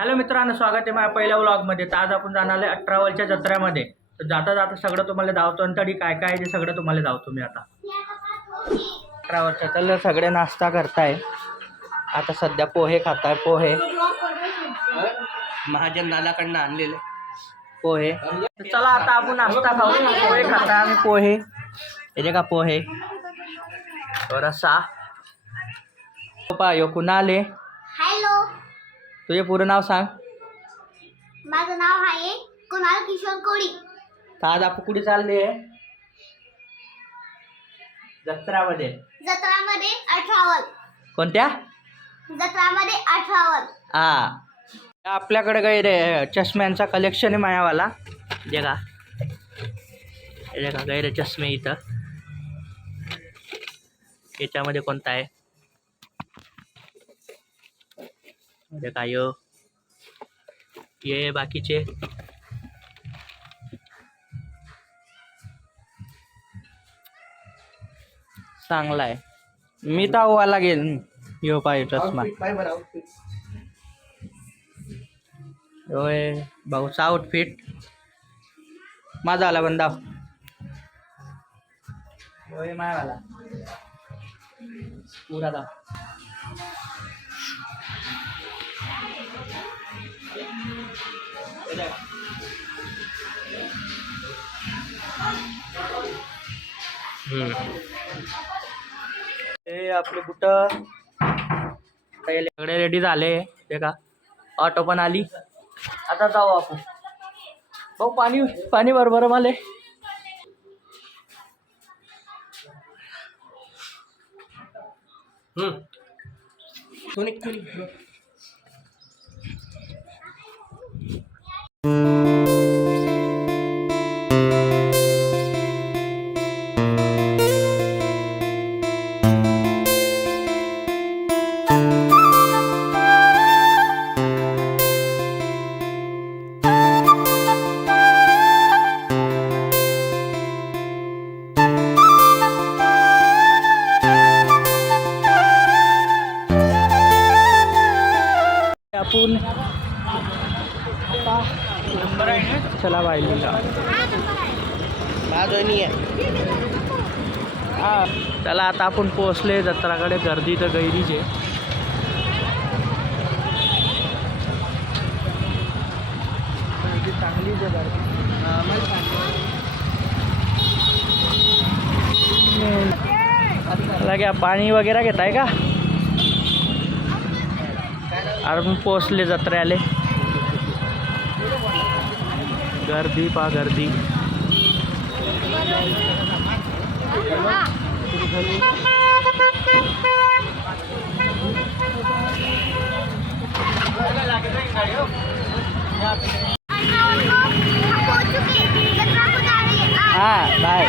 Hello मित्रांनो, स्वागत आहे माझ्या पहिल्या व्लॉगमध्ये. तर आज आपण जाणार आहे 18 जत्रेमध्ये. तर जाता जाता सगळं तुम्हाला धावतो आणि तरी काय काय ते सगळं तुम्हाला धावतो मी आता. 18 तर सगळे नाश्ता करताय. आता सध्या पोहे खाताय. पोहे महाजन दादाकडनं आणलेले पोहे. तर चला आता आपण नाश्ता खाऊ. पोहे खाताय आम्ही. पोहे हे का पोहे रसा यो कुणाल आहे. हॅलो, तुझे पूर्ण नाव सांग. माझं नाव आहे कुणाल किशोर कोळी. तर आज आपण कुठे चालले आहे? जत्रामध्ये. जत्रामध्ये 18 कोणत्या जत्रामध्ये 18 हा. आपल्याकडे काही रे चष्म्यांचा कलेक्शन आहे मायावाला. जे का हे का गैर चष्मे इथं. याच्यामध्ये कोणता आहे म्हणजे काय ये बाकीचे चांगला आहे. मी तर वाला गेल यो पाहिजे चष्मा. होय भाऊचा आउटफिट माझा आला बंदा. होय मायावाला पुरा दा. हे आपले कुठं सगळे रेडी झाले ते का. ऑटो पण आली. आता जाऊ आपण. भाऊ पाणी पाणी बरोबर मला. आपण चला बायलीला हा. चला आता आपण पोहोचले जत्राकडे. गर्दी तर गैरीच आहे. चांगलीच आहे गर्दी. लगे पाणी वगैरे घेताय का? आपण पोचले जत्रेले. गर्दी पा गर्दी. हाँ बाय.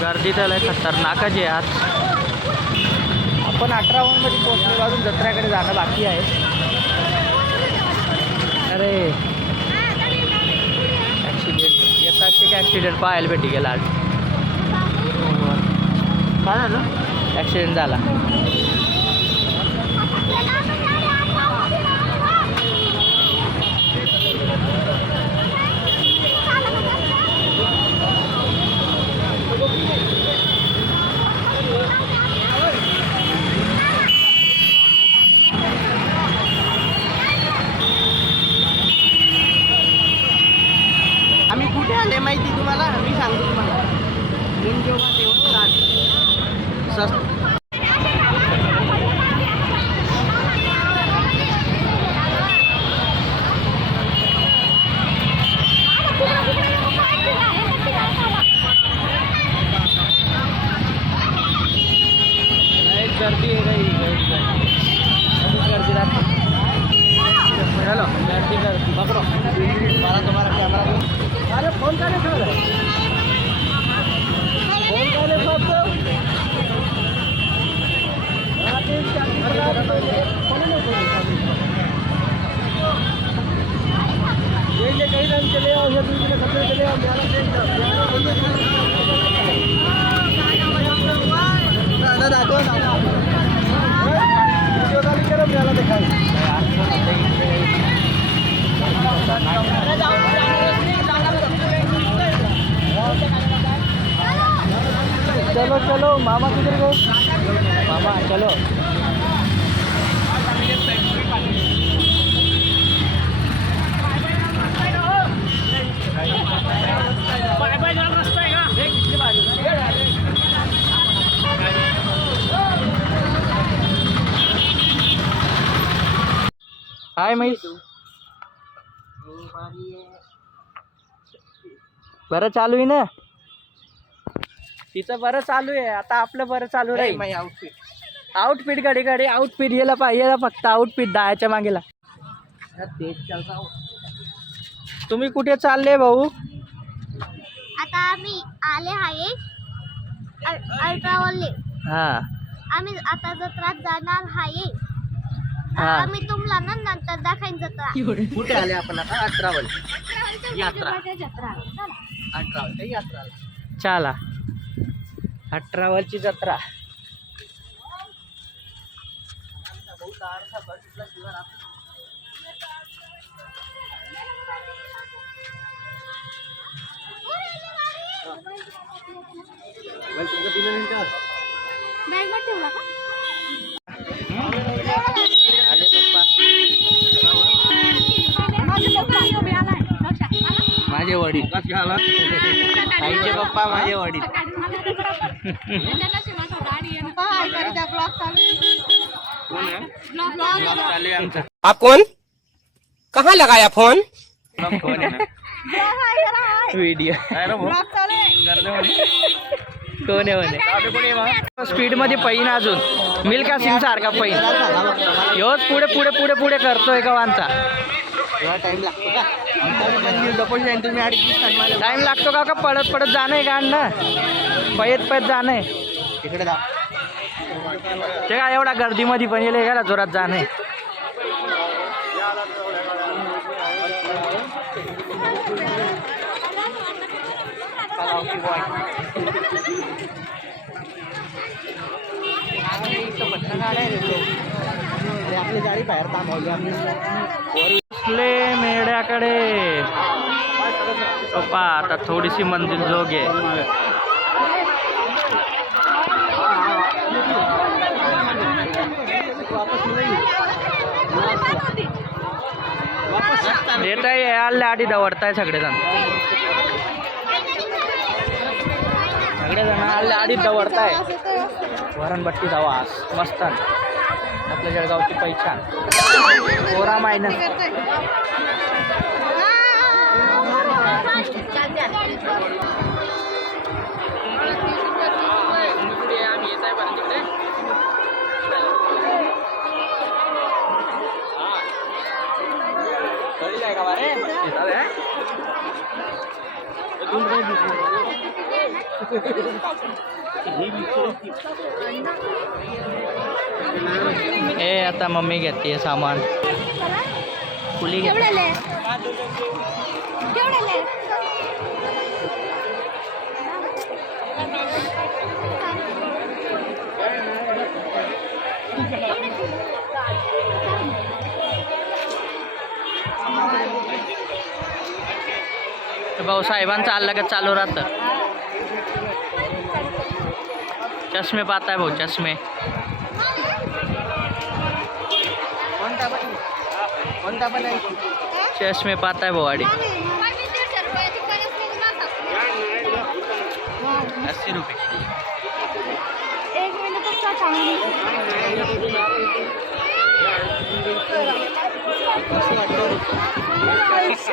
गर्दी तर खतरनाकच आहे आज. आपण 18 मध्ये पोहोचलो. अजून जत्रेकडे जाणं बाकी आहे. अरे ॲक्सिडेंट येताच ॲक्सिडेंट पाहायला भेटी गेला आज. काय झालं? ॲक्सिडेंट झाला. आम्ही कुठे आले माहिती तुम्हाला? मी सांगतो तुम्हाला. गर्दी आहे काही गर्दी राहते. हेलो गर्दी पकड़ो. मारा तुम्हारा कैमरा. अरे फोन का फोन का चलो चलो मामा किधर गए मामा चलो हाय म्हैस बरं चालू आहे ना तिचं बरं चालू आहे आता आपलं बरं चालू राहील आउटफिट घडी घडी आउटफिट याला पाहिजे फक्त आउटफिट दहाच्या मागेला तुम्ही कुठे चालले भाऊ आता आम्ही आले आहे अल्ट्रावरले हा आम्ही आता जत्रात जाणार आहे हा. आम्ही तुम्हाला ना नंतर दाखवायला जत्रा कुठे आले आपण आता 18 यात्रा जत्रा 18 यात्रा चला 18 जत्रा बॅग मध्ये ठेवला का आले पप्पा माझे वडील आईचे पप्पा माझे वडील आप कौन कहाँ लगाया फोन व्हिडिओ कोण आहे म्हणे स्पीड मध्ये पैन अजून मिल्का सिंग सारखा पैन ह्योच पुढे पुढे पुढे पुढे करतोय गवांचा टाइम लागतो का पळत पळत जाणं आहे का ना पयत पयत जाणं आहे ते काय एवढा गर्दीमध्ये पण येईल का जोरात जाणं आहे आपली गाडी बाहेर थांबवली मेढ्याकडे पप्पा आता थोडीशी मंदिर जोग आहे येत आहे आल्या आधी दवडताय सगळेजण आल्या आधी दवडताय वरणबट्टी वास मस्त आपल्या जळगावची पैशान कोरा मायनस ए आता मम्मी घेते सामान फुली घेते भाऊ साहेबांचं अलगच चालू राहतं चष्मे पाहताय भाऊ चष्मे चष्मे पाहताय भाऊ वाडी 80 रुपये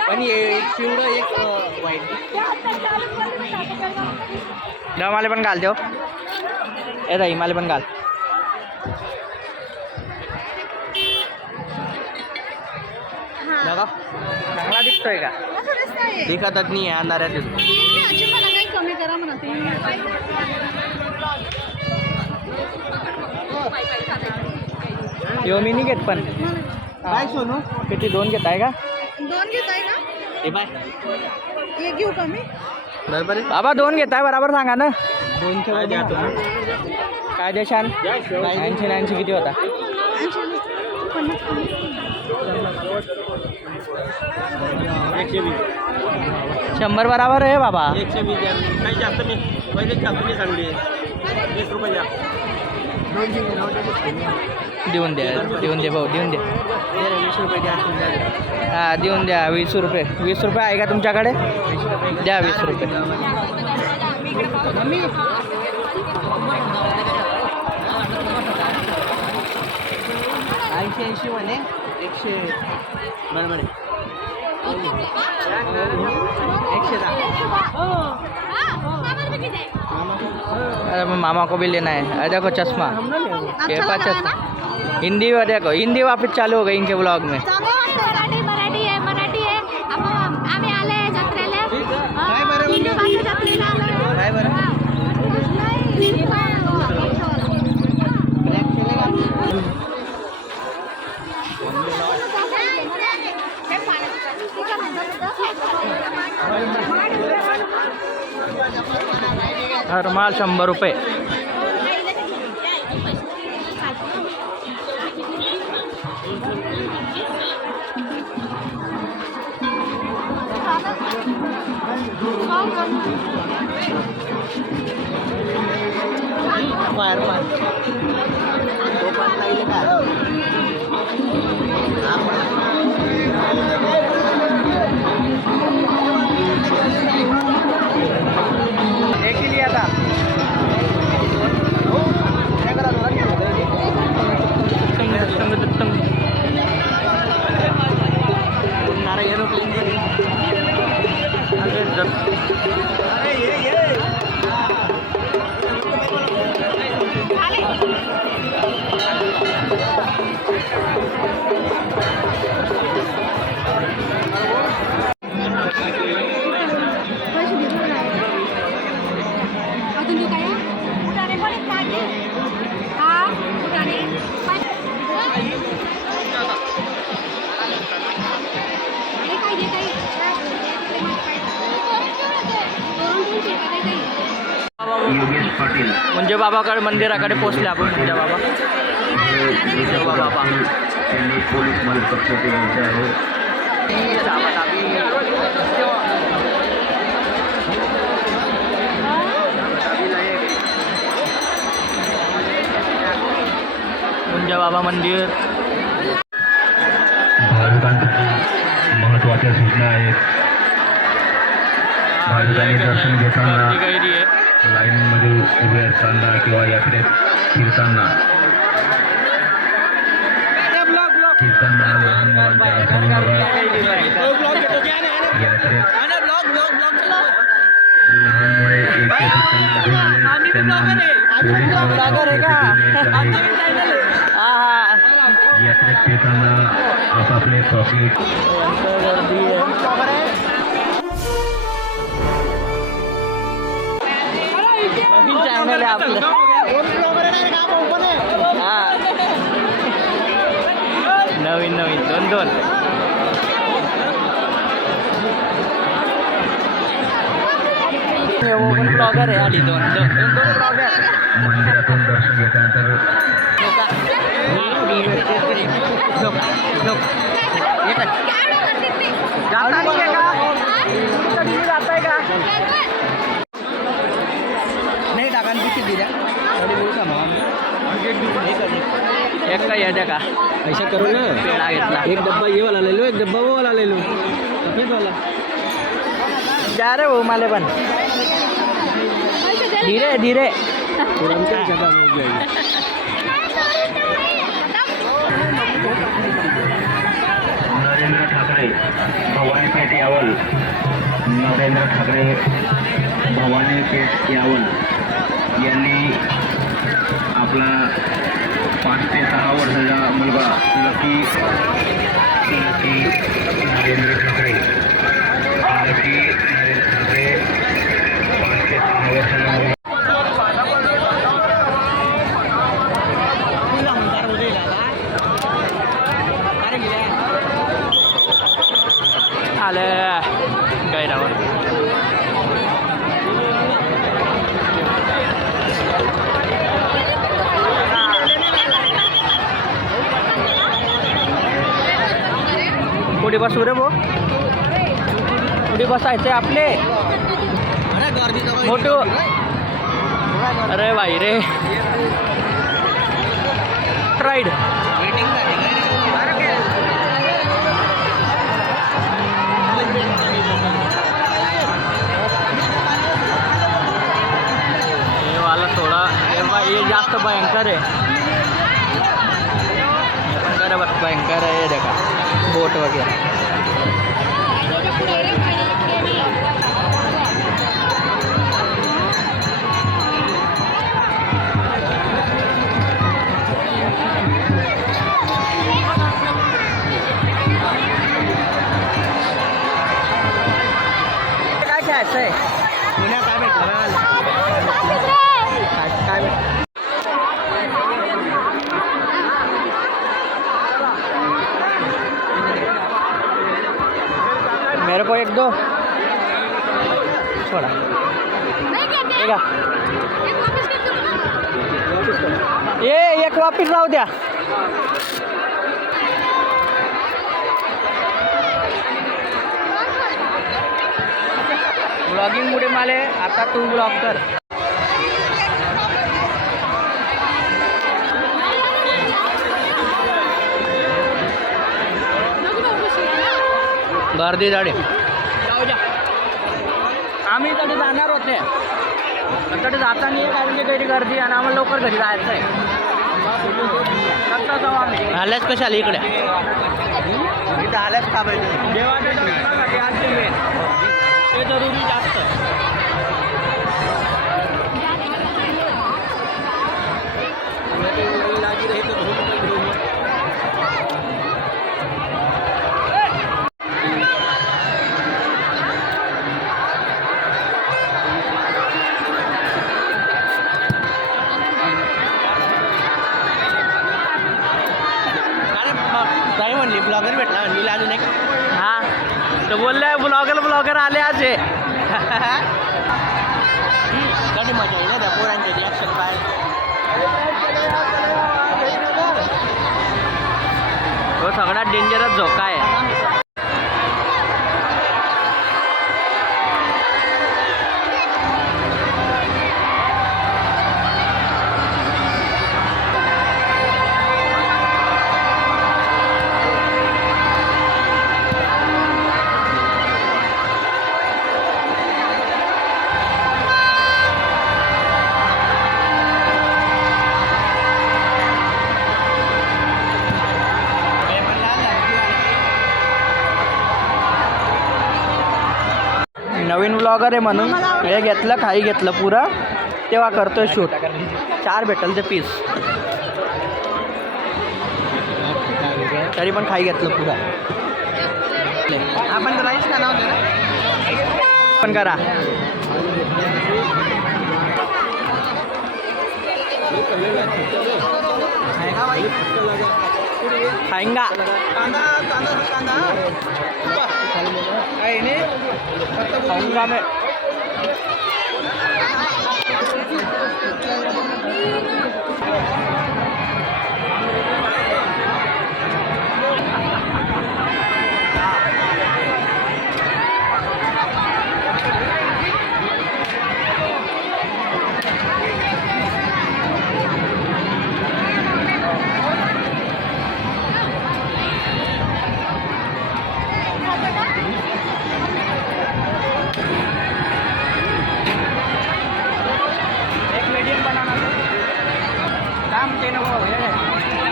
पण पिवळं एक वाईट मला पण घाल देव ए ताई मला पण घाल बघा चांगला दिसतोय का दिखतच नाही आणणाऱ्या कमी करा म्हणते यो मी नाही घेत पण काय सोनू किती 2 घेताय का 2 घेताय ना एक घेऊ का मी? बरोबर आहे बाबा. 2 घेताय बरोबर सांगा ना. 2चे काय देशाल? 89 किती होता? 100 बराबर आहे बाबा. 120 काही जास्त मी पहिले तुम्ही सांगली 20 रुपये द्या. देऊन द्या भाऊ देऊन द्या. 20 रुपये द्या. हां देऊन द्या. 20 रुपये. 20 रुपये आहे का तुमच्याकडे? द्या 20 रुपये. ऐंशी म्हणे 100 बरोबर आहे. 110. अरे मामा को भी लेना है. अरे देखो चश्मा. ये पास चश्मा. हिंदी में देखो. हिंदी वापस चालू हो गई इनके ब्लॉग में. मराठी आहे. आम्ही आले जत्रेला. हिंदू भाषा जत्रेला आलो. काय बरं? हर माल 100 रुपये. एक ही लिया था. योगेश पाटील म्हणजे बाबाकडे मंदिराकडे पोहोचले आपण. म्हणजे बाबा बाबा त्यांनी पोलीस मदत पक्षाचे यांचे आहे. मुंजा बाबा मंदिर. भाविकांसाठी महत्त्वाच्या सूचना आहेत. भाविकांनी दर्शन घेताना गैरी आहे. लाईनमध्ये उभे असताना किंवा यात्रेत फिरताना लहान मुलांच्या समोर यात्रेत लहान मुले एकटे फिरताना आढळून आले त्यांना यात्रेत फिरताना आपापले पॉकेट नवीन चॅनल आहे आपलं. हां नवीन 2 ब्लॉगर आहे. आली 2 ब्लॉगर. मंदिरातून दर्शन घेतल्यानंतर जाताय का? नाही टाका किती दिल्या एक का येत्या का ऐसा करो ना. पेढा घेतला. एक डब्बा ये वाला ले लो, एक डब्बा वो वाला ले लो. सफेद वाला. जा रे भाऊ मला पण. धीरे धीरे. तुरंत खत्म हो जाएगी. नरेंद्र ठाकरे भवानीपेठ यावल. नरेंद्र ठाकरे भवानीपेठ यावल यांनी आपला 5 ते 6 वर्षाचा मुलगा लकी नरेंद्र ठाकरे 5 ते 6 वर्षाचा मुलगा आलं. गैरावर. पुढे बसू रे भो, पुढे बसायचे आपले मोठू. अरे भाई रे राईड. हे वाला थोडा ये जास्त भयंकर आहे. हे पण बरोबर भयंकर आहे. देखा बोट वगैरे. काय खेळायचं आहे पुण्यात काय भेटलं काय मेरे को एक दो छोड़ा. ये एक वापिस राहू द्या. ब्लॉगिंगमुळे मला आता तू ब्लॉग कर. गर्दी झाडे जाऊ द्या. आम्ही तरी जाणार होते तरी जाता नाही कारण की घरी गर्दी आणि आम्हाला लवकर घरी जायचं आहे. नंतर जाऊ आम्ही. आल्याच कशा आले इकडे इथं आल्याच का पाहिजे देवाच्या दर्शनासाठी आजचे मेन ते जरुरी जास्त. काय म्हणली ब्लॉगर भेटला म्हणली अजून एक. हां तर बोलले ब्लॉगर आले आज हे. कधी मजा येईल त्या पोरांचे रिॲक्शन काय. तो सगळ्यात डेंजरस झोका आहे. नवीन ब्लॉगर आहे म्हणून हे घेतलं खाई घेतलं पुरा तेव्हा करतोय शूट. 4 भेटल ते पीस तरी पण खाई घेतलं पुरा. आपण राईस का नाव पण करा. खाईंगा कांदा कांदा कांदा काय नाही खाऊंगा मैं.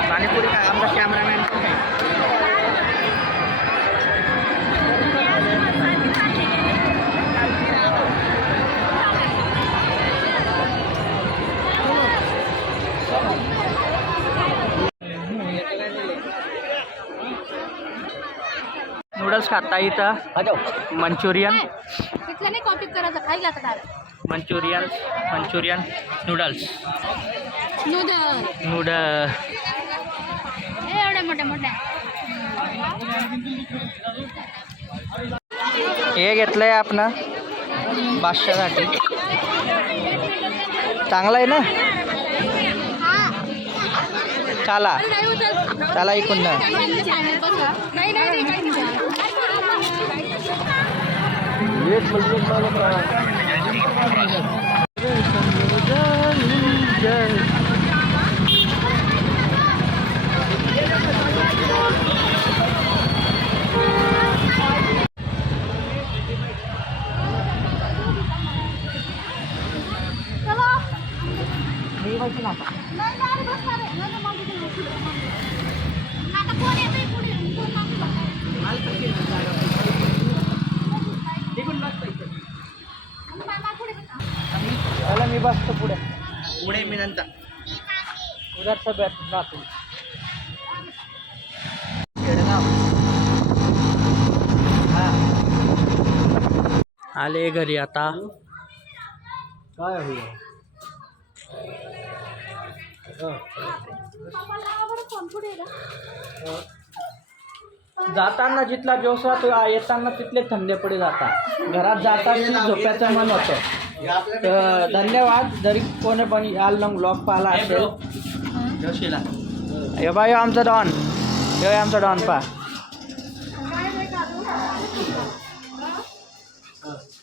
पाणीपुरी काय आमचा कॅमेरामॅन पण काय. नूडल्स खाता इथं मंचुरियन तिथलं नाही कॉपी करायचं खायला आता डायरेक्ट. मंचुरियन नूडल्स नूडल एवढ्या मोठ्या मोठ्या. हे घेतलंय आपण बादशासाठी. चांगला आहे ना. चला चला इकडून ना. चला मी बसतो पुढे. पुढे मी नंतर. उद्याचा बॅट जातो. आले घरी आता. काय होईल? जाताना जिथला जोश राहतो येताना तिथले थंडे पुढे जातात. घरात जाताना झोप्याचं मन होतं. तर धन्यवाद. जरी कोणी पण याल ब्लॉग पाहिला असेल. जोशीला हे बाय आमचा डॉन. हे आमचा डॉन पा.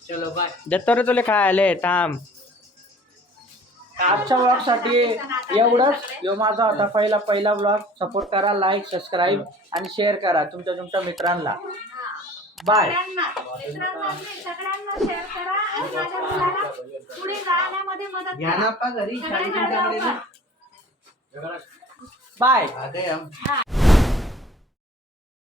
चलो बाय. देतो रे तुला काय आले थांब. आजच्या ब्लॉगसाठी एवढंच. यो माझा होता पहिला ब्लॉग. सपोर्ट करा, लाईक, सबस्क्राईब आणि शेअर करा तुमच्या मित्रांना. बाय. बाय.